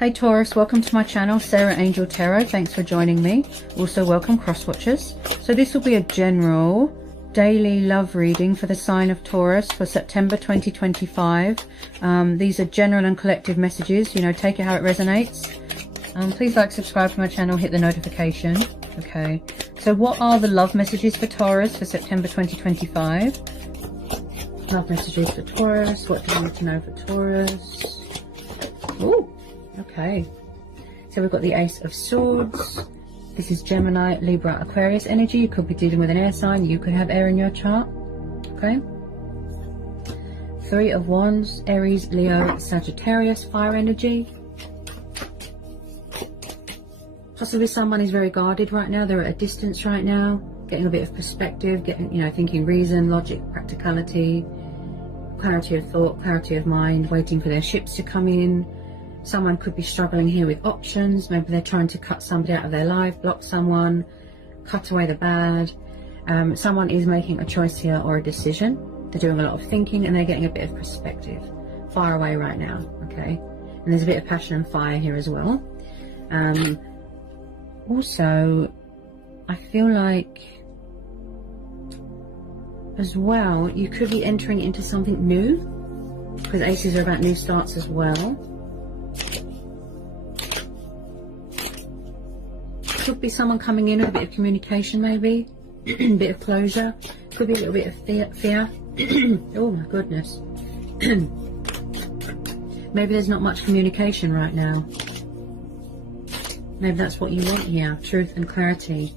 Hey Taurus, welcome to my channel, Sarah Angel Tarot. Thanks for joining me. Also welcome cross watchers. So this will be a general daily love reading for the sign of Taurus for September 2025. These are general and collective messages, you know, take it how it resonates. Please like, subscribe to my channel, hit the notification. Okay, so what are the love messages for Taurus for September 2025? Love messages for Taurus. What do you need to know for Taurus? Ooh. Okay, so we've got the Ace of Swords. This is Gemini, Libra, Aquarius energy. You could be dealing with an air sign. You could have air in your chart. Okay. Three of Wands, Aries, Leo, Sagittarius, fire energy. Possibly someone is very guarded right now. They're at a distance right now, getting a bit of perspective, getting, you know, thinking reason, logic, practicality, clarity of thought, clarity of mind, waiting for their ships to come in. Someone could be struggling here with options. Maybe they're trying to cut somebody out of their life, block someone, cut away the bad. Someone is making a choice here or a decision. They're doing a lot of thinking and they're getting a bit of perspective. Far away right now, okay? And there's a bit of passion and fire here as well. Also, I feel like as well, you could be entering into something new, because aces are about new starts as well. Could be someone coming in with a bit of communication, maybe a bit of closure. Could be a little bit of fear. Oh my goodness. Maybe there's not much communication right now. Maybe that's what you want here, truth and clarity.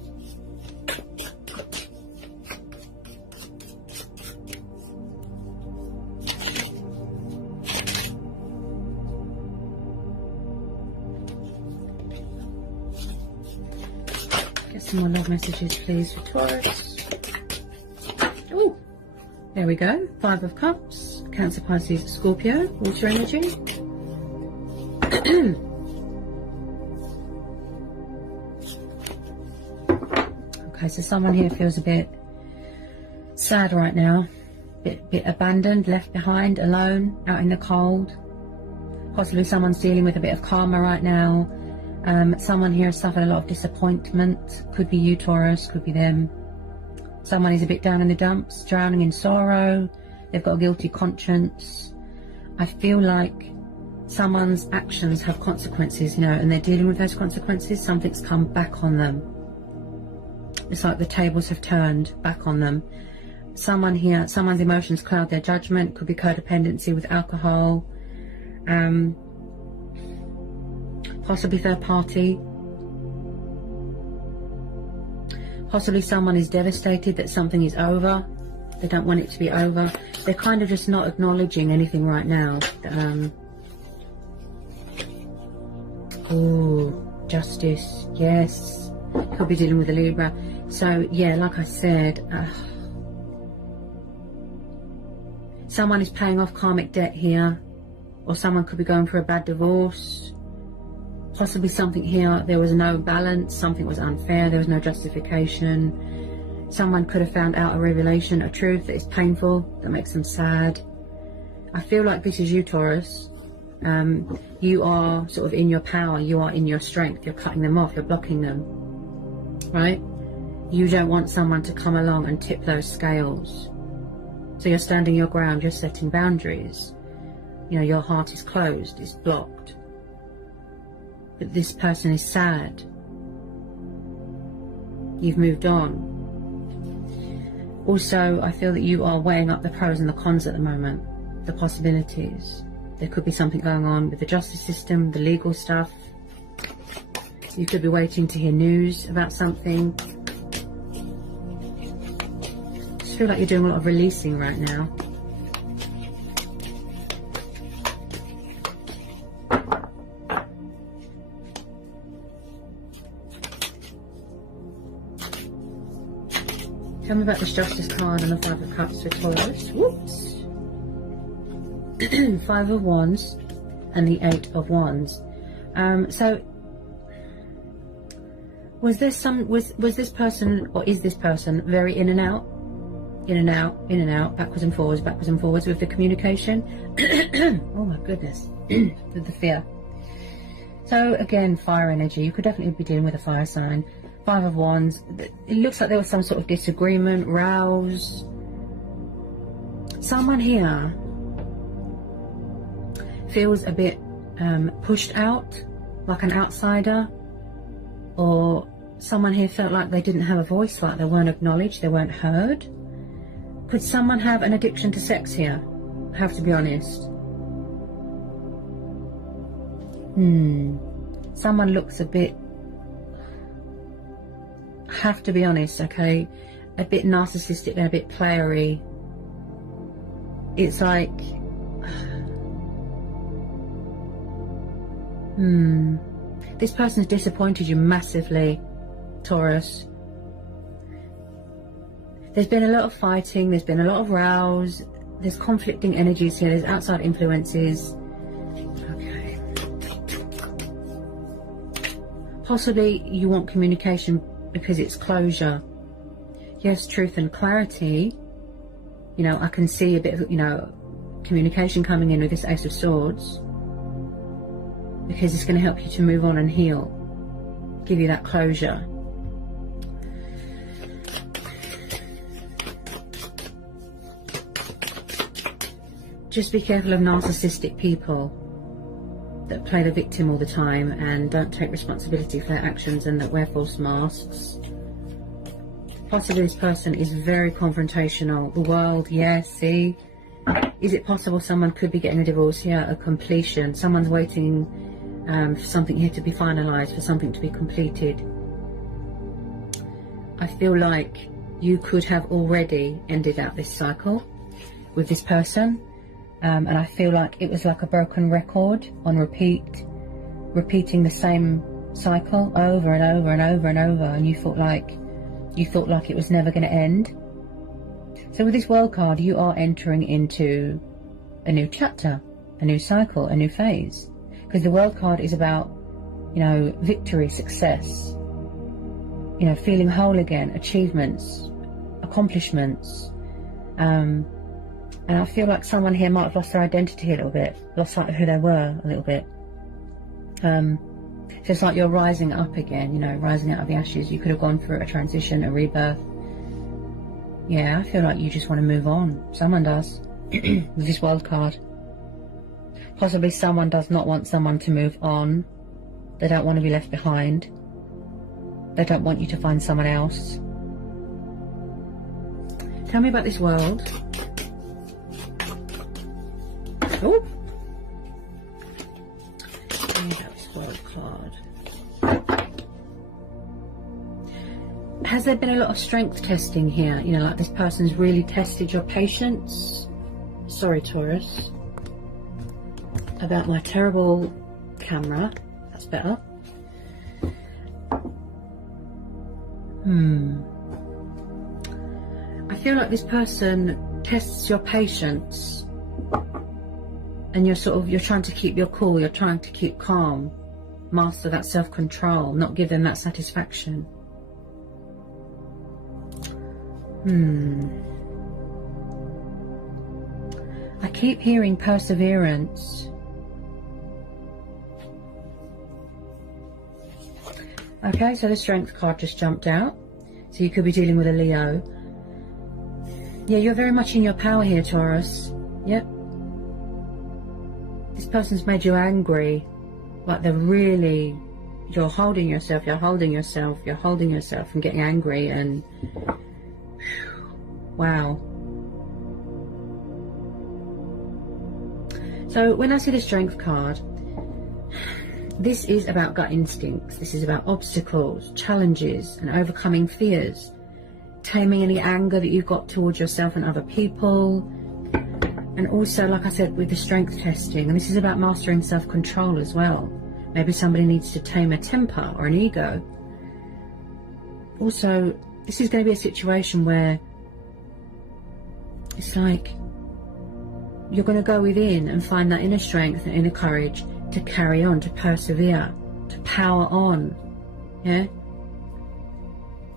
Some more love messages please for Taurus. Oh, there we go. Five of Cups, Cancer, Pisces, Scorpio, water energy. Okay, so someone here feels a bit sad right now, bit abandoned, left behind, alone, out in the cold. Possibly someone's dealing with a bit of karma right now. Someone here has suffered a lot of disappointment. Could be you, Taurus, could be them. Someone is a bit down in the dumps, drowning in sorrow. They've got a guilty conscience. I feel like someone's actions have consequences, you know, and they're dealing with those consequences. Something's come back on them. It's like the tables have turned back on them. Someone here, someone's emotions cloud their judgment. Could be codependency with alcohol. Possibly third party. Possibly someone is devastated that something is over. They don't want it to be over. They're kind of just not acknowledging anything right now. Oh, justice. Yes. Could be dealing with a Libra. So, yeah, like I said, someone is paying off karmic debt here. Or someone could be going for a bad divorce. Possibly something here, there was no balance, something was unfair, there was no justification. Someone could have found out a revelation, a truth that is painful, that makes them sad. I feel like this is you, Taurus. You are sort of in your power, you are in your strength, you're cutting them off, you're blocking them, right? You don't want someone to come along and tip those scales. So you're standing your ground, you're setting boundaries. You know, your heart is closed, it's blocked. But this person is sad. You've moved on. Also, I feel that you are weighing up the pros and the cons at the moment, the possibilities. There could be something going on with the justice system, the legal stuff. You could be waiting to hear news about something. I just feel like you're doing a lot of releasing right now. Tell me about this Justice card and the Five of Cups for Taurus. Whoops. Five of Wands and the Eight of Wands. So was this person, or is this person very in and out? In and out, in and out, backwards and forwards with the communication. Oh my goodness. With the fear. So again, fire energy. You could definitely be dealing with a fire sign. 5 of Wands. It looks like there was some sort of disagreement, rows. Someone here feels a bit pushed out, like an outsider, or someone here felt like they didn't have a voice, like they weren't acknowledged, they weren't heard. Could someone have an addiction to sex here? I have to be honest. Someone looks a bit, I have to be honest, okay, a bit narcissistic and a bit playery. It's like, this person's disappointed you massively, Taurus. There's been a lot of fighting, there's been a lot of rows, there's conflicting energies here, there's outside influences. Okay. Possibly you want communication because it's closure. Yes, truth and clarity. You know, I can see a bit of, you know, communication coming in with this Ace of Swords, because it's going to help you to move on and heal, give you that closure. Just be careful of narcissistic people that play the victim all the time and don't take responsibility for their actions and that wear false masks. Possibly this person is very confrontational. The World, yes, see? Is it possible someone could be getting a divorce here, a completion? Someone's waiting for something here to be finalised, for something to be completed. I feel like you could have already ended out this cycle with this person. And I feel like it was like a broken record on repeat, repeating the same cycle over and over and over and over, and you thought like it was never going to end. So with this World card, you are entering into a new chapter, a new cycle, a new phase, because the World card is about, you know, victory, success, you know, feeling whole again, achievements, accomplishments. And I feel like someone here might have lost their identity a little bit, lost sight of who they were a little bit. Just like you're rising up again, you know, rising out of the ashes. You could have gone through a transition, a rebirth. Yeah, I feel like you just want to move on. Someone does, with this World card. Possibly someone does not want someone to move on. They don't want to be left behind. They don't want you to find someone else. Tell me about this World. Oh, that's World card. Has there been a lot of strength testing here? You know, like this person's really tested your patience. Sorry, Taurus, about my terrible camera. That's better. I feel like this person tests your patience. And you're trying to keep your cool, you're trying to keep calm, master that self-control, not give them that satisfaction. I keep hearing perseverance. Okay, so the Strength card just jumped out. So you could be dealing with a Leo. Yeah, you're very much in your power here, Taurus. Yep. This person's made you angry, like you're holding yourself and getting angry, and wow. So when I see the Strength card, this is about gut instincts, this is about obstacles, challenges and overcoming fears, taming any anger that you've got towards yourself and other people. And also, like I said, with the strength testing, and this is about mastering self-control as well. Maybe somebody needs to tame a temper or an ego. Also, this is going to be a situation where it's like you're going to go within and find that inner strength and inner courage to carry on, to persevere, to power on. Yeah?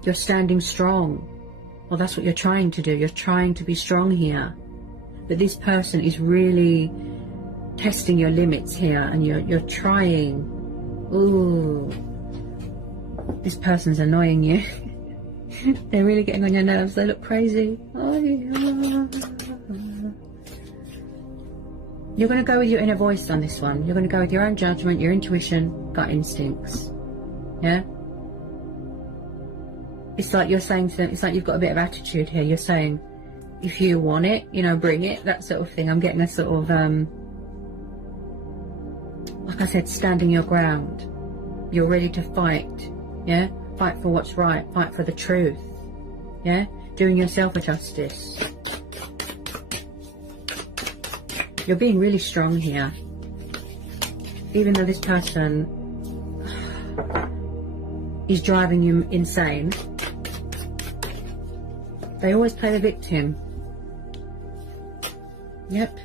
You're standing strong. Well, that's what you're trying to do. You're trying to be strong here. But this person is really testing your limits here, and you're trying Ooh. This person's annoying you. They're really getting on your nerves. They look crazy. Oh, yeah. You're going to go with your inner voice on this one. You're going to go with your own judgment, your intuition, gut instincts. Yeah? It's like you're saying to them, it's like you've got a bit of attitude here. You're saying, if you want it, you know, bring it, that sort of thing. I'm getting a sort of, like I said, standing your ground. You're ready to fight. Yeah? Fight for what's right. Fight for the truth. Yeah? Doing yourself a justice. You're being really strong here. Even though this person is driving you insane, they always play the victim. Yep.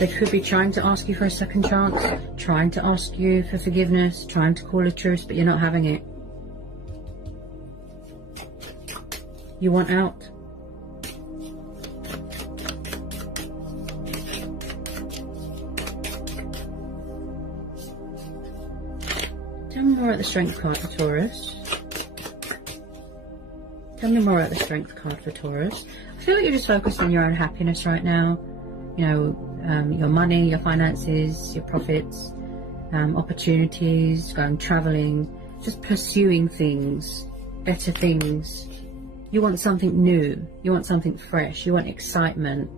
They could be trying to ask you for a second chance, trying to ask you for forgiveness, trying to call a truce, but you're not having it. You want out. Tell me more about the Strength card for Taurus. Tell me more about the Strength card for Taurus. I feel like you're just focused on your own happiness right now. You know, your money, your finances, your profits, opportunities, going traveling, just pursuing things, better things. You want something new. You want something fresh. You want excitement.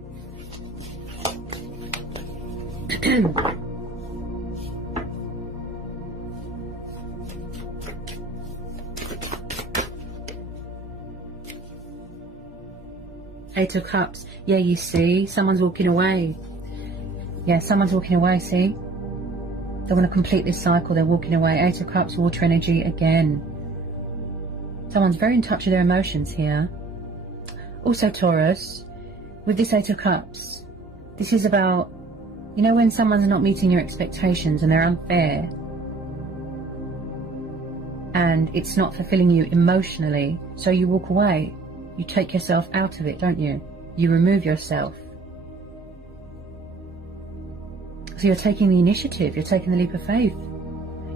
Eight of Cups. Yeah, you see, someone's walking away. Yeah, someone's walking away, see? They want to complete this cycle. They're walking away. Eight of Cups, water energy again. Someone's very in touch with their emotions here. Also, Taurus, with this Eight of Cups, this is about, you know, when someone's not meeting your expectations and they're unfair and it's not fulfilling you emotionally, so you walk away. You take yourself out of it, don't you? You remove yourself. So you're taking the initiative, you're taking the leap of faith.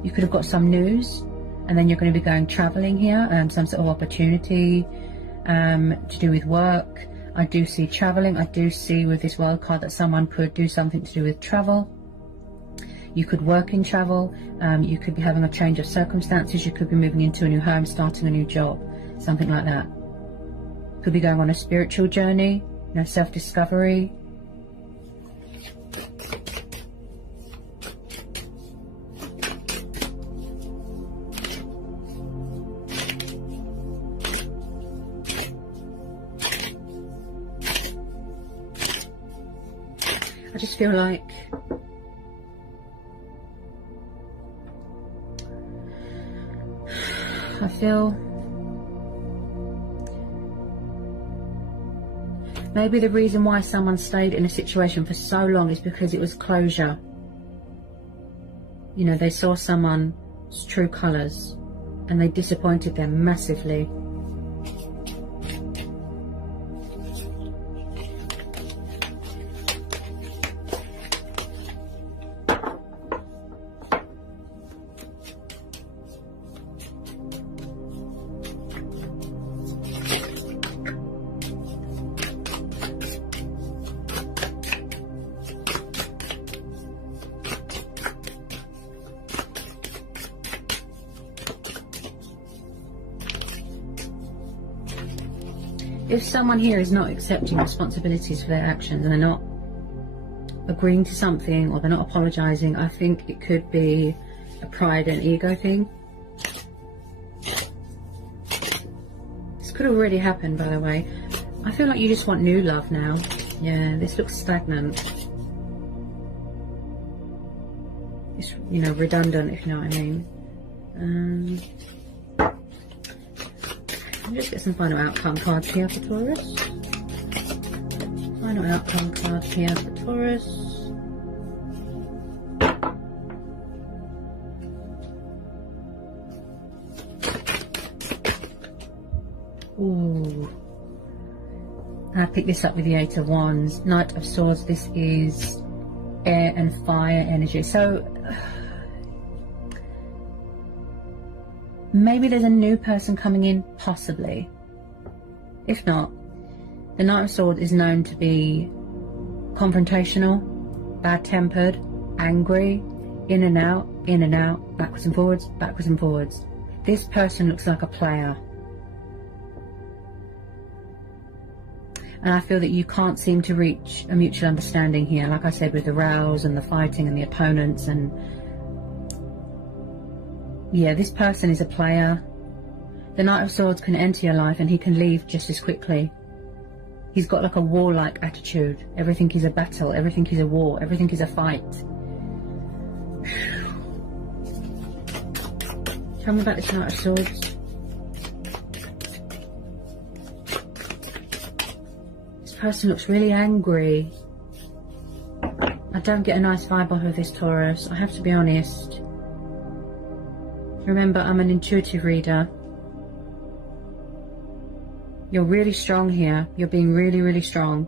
You could have got some news, and then you're going to be going traveling here, some sort of opportunity to do with work. I do see traveling. I do see with this wild card that someone could do something to do with travel. You could work in travel. You could be having a change of circumstances. You could be moving into a new home, starting a new job, something like that. Could be going on a spiritual journey, you know, self-discovery. I just feel like maybe the reason why someone stayed in a situation for so long is because it was closure. You know, they saw someone's true colours and they disappointed them massively. If someone here is not accepting responsibilities for their actions and they're not agreeing to something or they're not apologising, I think it could be a pride and ego thing. This could have already happened, by the way. I feel like you just want new love now. Yeah, this looks stagnant. It's, you know, redundant, if you know what I mean. Let's just get some final outcome cards here for Taurus. Final outcome card here for Taurus. Ooh. picked this up with the Eight of Wands, Knight of Swords. This is air and fire energy. So maybe there's a new person coming in, possibly. If not, the Knight of Swords is known to be confrontational, bad-tempered, angry, in and out, backwards and forwards, backwards and forwards. This person looks like a player. And I feel that you can't seem to reach a mutual understanding here, like I said, with the rows and the fighting and the opponents. And yeah, this person is a player. The Knight of Swords can enter your life and he can leave just as quickly. He's got like a warlike attitude. Everything is a battle, everything is a war, everything is a fight. Tell me about this Knight of Swords. Person looks really angry. I don't get a nice vibe off of this, Taurus. I have to be honest. Remember, I'm an intuitive reader. You're really strong here. You're being really, really strong.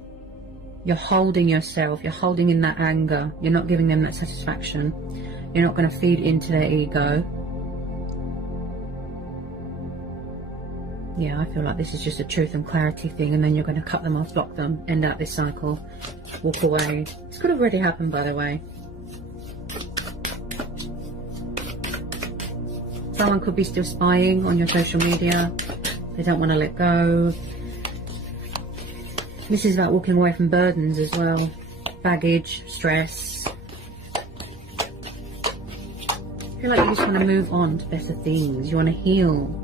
You're holding yourself. You're holding in that anger. You're not giving them that satisfaction. You're not going to feed into their ego. Yeah, I feel like this is just a truth and clarity thing, and then you're going to cut them off, block them, end out this cycle, walk away. This could have already happened, by the way. Someone could be still spying on your social media. They don't want to let go. This is about walking away from burdens as well. Baggage, stress. I feel like you just want to move on to better things. You want to heal.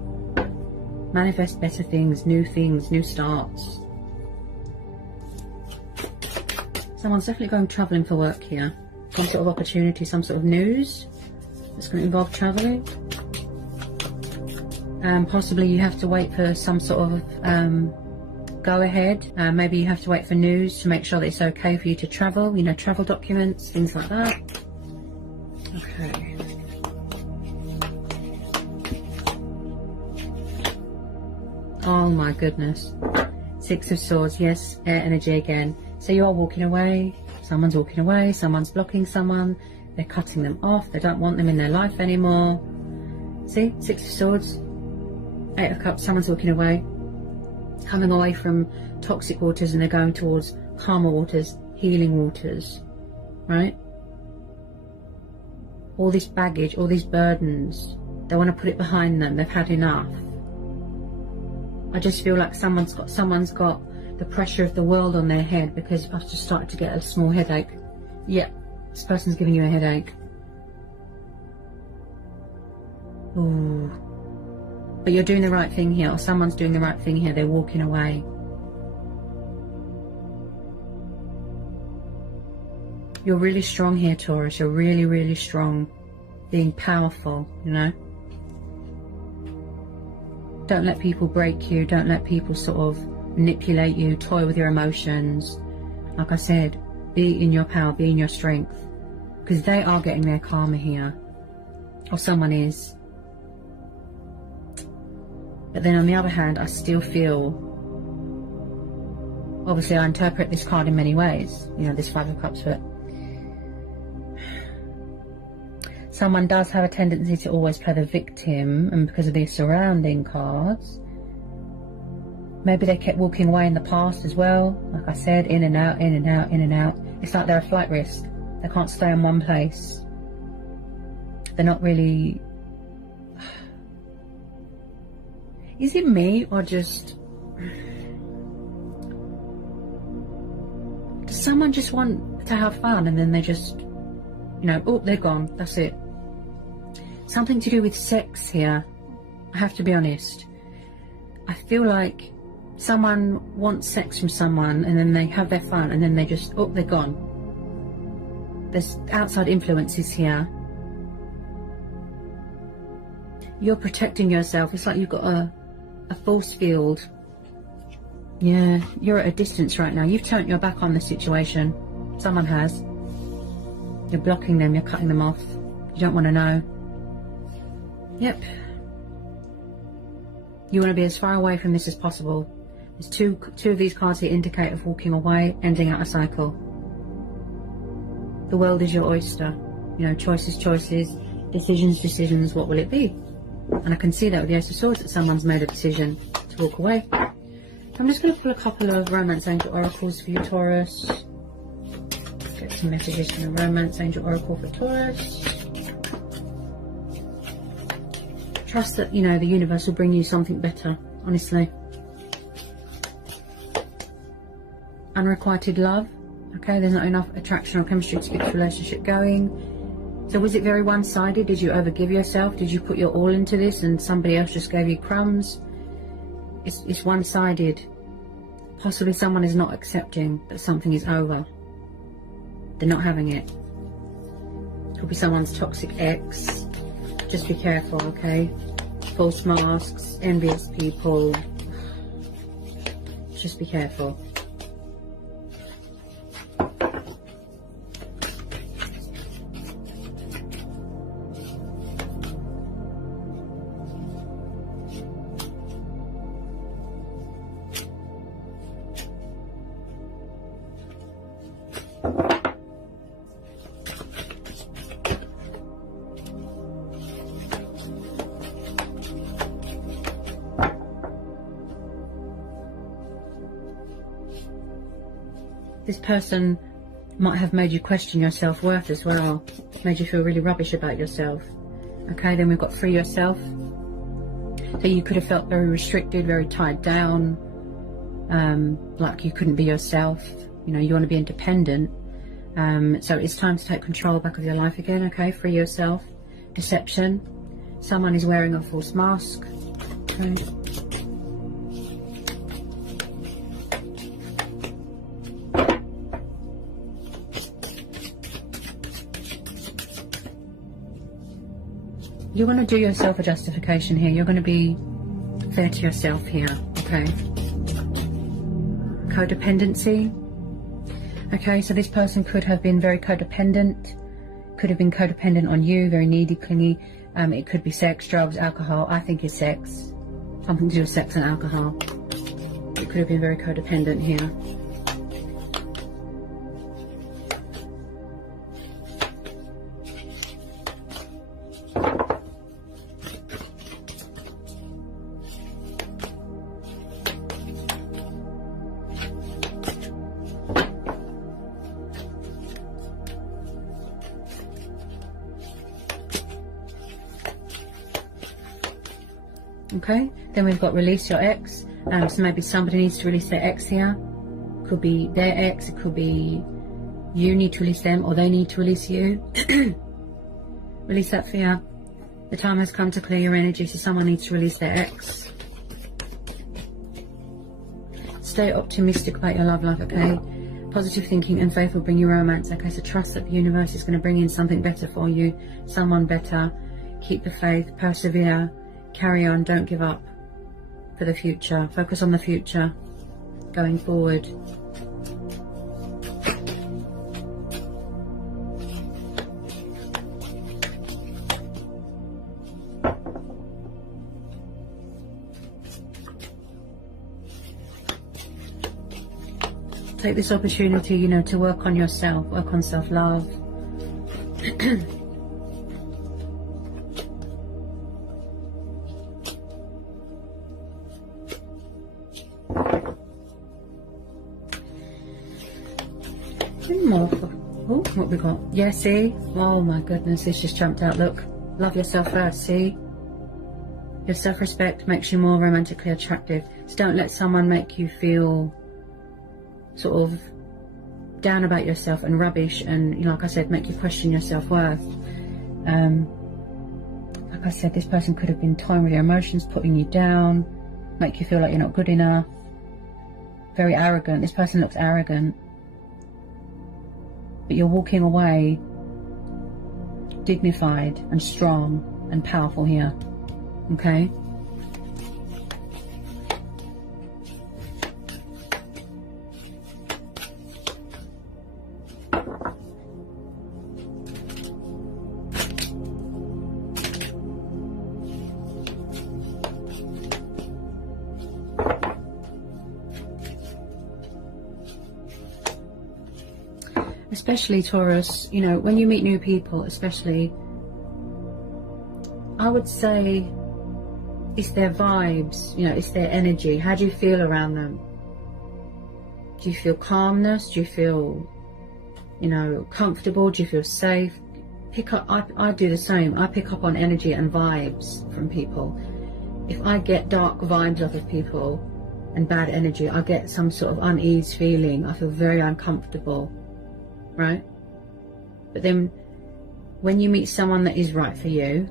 Manifest better things, new starts. Someone's definitely going travelling for work here. Some sort of opportunity, some sort of news that's going to involve travelling. Possibly you have to wait for some sort of go ahead. Maybe you have to wait for news to make sure that it's okay for you to travel. You know, travel documents, things like that. Okay. Oh my goodness. Six of Swords, yes, air energy again. So you are walking away, someone's walking away, someone's blocking someone, they're cutting them off, they don't want them in their life anymore. See, Six of Swords, Eight of Cups, someone's walking away, coming away from toxic waters and they're going towards calmer waters, healing waters, right? All this baggage, all these burdens, they want to put it behind them, they've had enough. I just feel like someone's got the pressure of the world on their head, because I've just started to get a small headache. Yeah, this person's giving you a headache. Ooh. But you're doing the right thing here, or someone's doing the right thing here. They're walking away. You're really strong here, Taurus. You're really, really strong. Being powerful, you know. Don't let people break you. Don't let people sort of manipulate you, toy with your emotions. Like I said, be in your power, be in your strength. Because they are getting their karma here. Or someone is. But then on the other hand, I still feel... Obviously, I interpret this card in many ways. You know, this Five of Cups, but... Someone does have a tendency to always play the victim, and because of these surrounding cards, maybe they kept walking away in the past as well. Like I said, in and out, in and out, in and out. It's like they're a flight risk. They can't stay in one place. They're not really... Is it me, or just... Does someone just want to have fun and then they just, you know, oh, they're gone, that's it. Something to do with sex here, I have to be honest. I feel like someone wants sex from someone and then they have their fun and then they just, oh, they're gone. There's outside influences here. You're protecting yourself. It's like you've got a force field. Yeah, you're at a distance right now. You've turned your back on the situation. Someone has. You're blocking them, you're cutting them off. You don't want to know. Yep. You want to be as far away from this as possible. There's two of these cards here indicate of walking away, ending out a cycle. The world is your oyster. You know, choices, decisions, what will it be? And I can see that with the Ace of Swords, that someone's made a decision to walk away. I'm just going to pull a couple of Romance Angel Oracles for you, Taurus. Get some messages from the Romance Angel Oracle for Taurus. Trust that, you know, the universe will bring you something better, honestly. Unrequited love. Okay, there's not enough attraction or chemistry to keep the relationship going. So was it very one-sided? Did you overgive yourself? Did you put your all into this and somebody else just gave you crumbs? It's one-sided. Possibly someone is not accepting that something is over. They're not having it. Could be someone's toxic ex. Just be careful, okay? False masks, envious people. Just be careful. This person might have made you question your self-worth as well, made you feel really rubbish about yourself. Okay, then we've got free yourself. So you could have felt very restricted, very tied down, like you couldn't be yourself. You know, you want to be independent. So it's time to take control back of your life again, okay? Free yourself. Deception. Someone is wearing a false mask. Okay. You're going to do yourself a justification here. You're going to be fair to yourself here, okay? Codependency. Okay, so this person could have been very codependent. Could have been codependent on you, very needy, clingy. It could be sex, drugs, alcohol. I think it's sex. Something to do with sex and alcohol. It could have been very codependent here. Okay, then we've got release your ex. So maybe somebody needs to release their ex here. Could be their ex, it could be you need to release them, or they need to release you. Release that fear. The time has come to clear your energy, so someone needs to release their ex. Stay optimistic about your love life, okay? Positive thinking and faith will bring you romance, okay? So trust that the universe is going to bring in something better for you, someone better. Keep the faith, persevere. Carry on, don't give up for the future. Focus on the future going forward. Take this opportunity, you know, to work on yourself, work on self-love. Oh, what we got? Yeah, see? Oh my goodness, this just jumped out. Look, love yourself first, see? Your self-respect makes you more romantically attractive. So don't let someone make you feel sort of down about yourself and rubbish and, you know, like I said, make you question your self-worth. Like I said, this person could have been toying with your emotions, putting you down, make you feel like you're not good enough. Very arrogant. This person looks arrogant. But you're walking away dignified and strong and powerful here, okay? especially Taurus, you know, when you meet new people, especially, I would say it's their vibes, you know, it's their energy. How do you feel around them? Do you feel calmness? Do you feel, you know, comfortable? Do you feel safe? Pick up, I do the same. I pick up on energy and vibes from people. If I get dark vibes off of people and bad energy, I get some sort of unease feeling. I feel very uncomfortable, right? But then when you meet someone that is right for you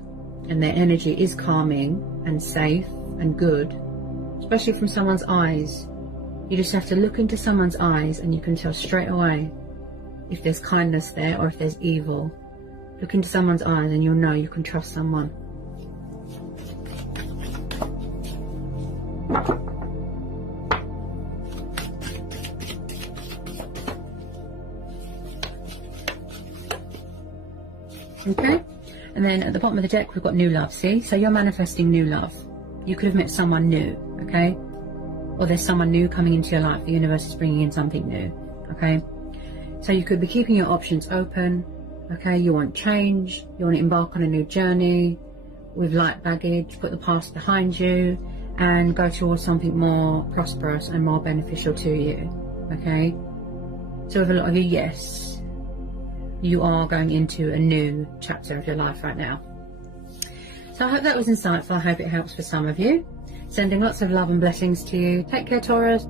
and their energy is calming and safe and good, especially from someone's eyes, you just have to look into someone's eyes and you can tell straight away if there's kindness there or if there's evil. Look into someone's eyes and you'll know you can trust someone. Okay, and then at the bottom of the deck we've got new love. See, so you're manifesting new love. You could have met someone new, okay, or there's someone new coming into your life. The universe is bringing in something new, okay? So you could be keeping your options open, okay? You want change, you want to embark on a new journey with light baggage, put the past behind you and go towards something more prosperous and more beneficial to you, okay? So with a lot of you, yes, you are going into a new chapter of your life right now. So I hope that was insightful. I hope it helps for some of you. Sending lots of love and blessings to you. Take care, Taurus.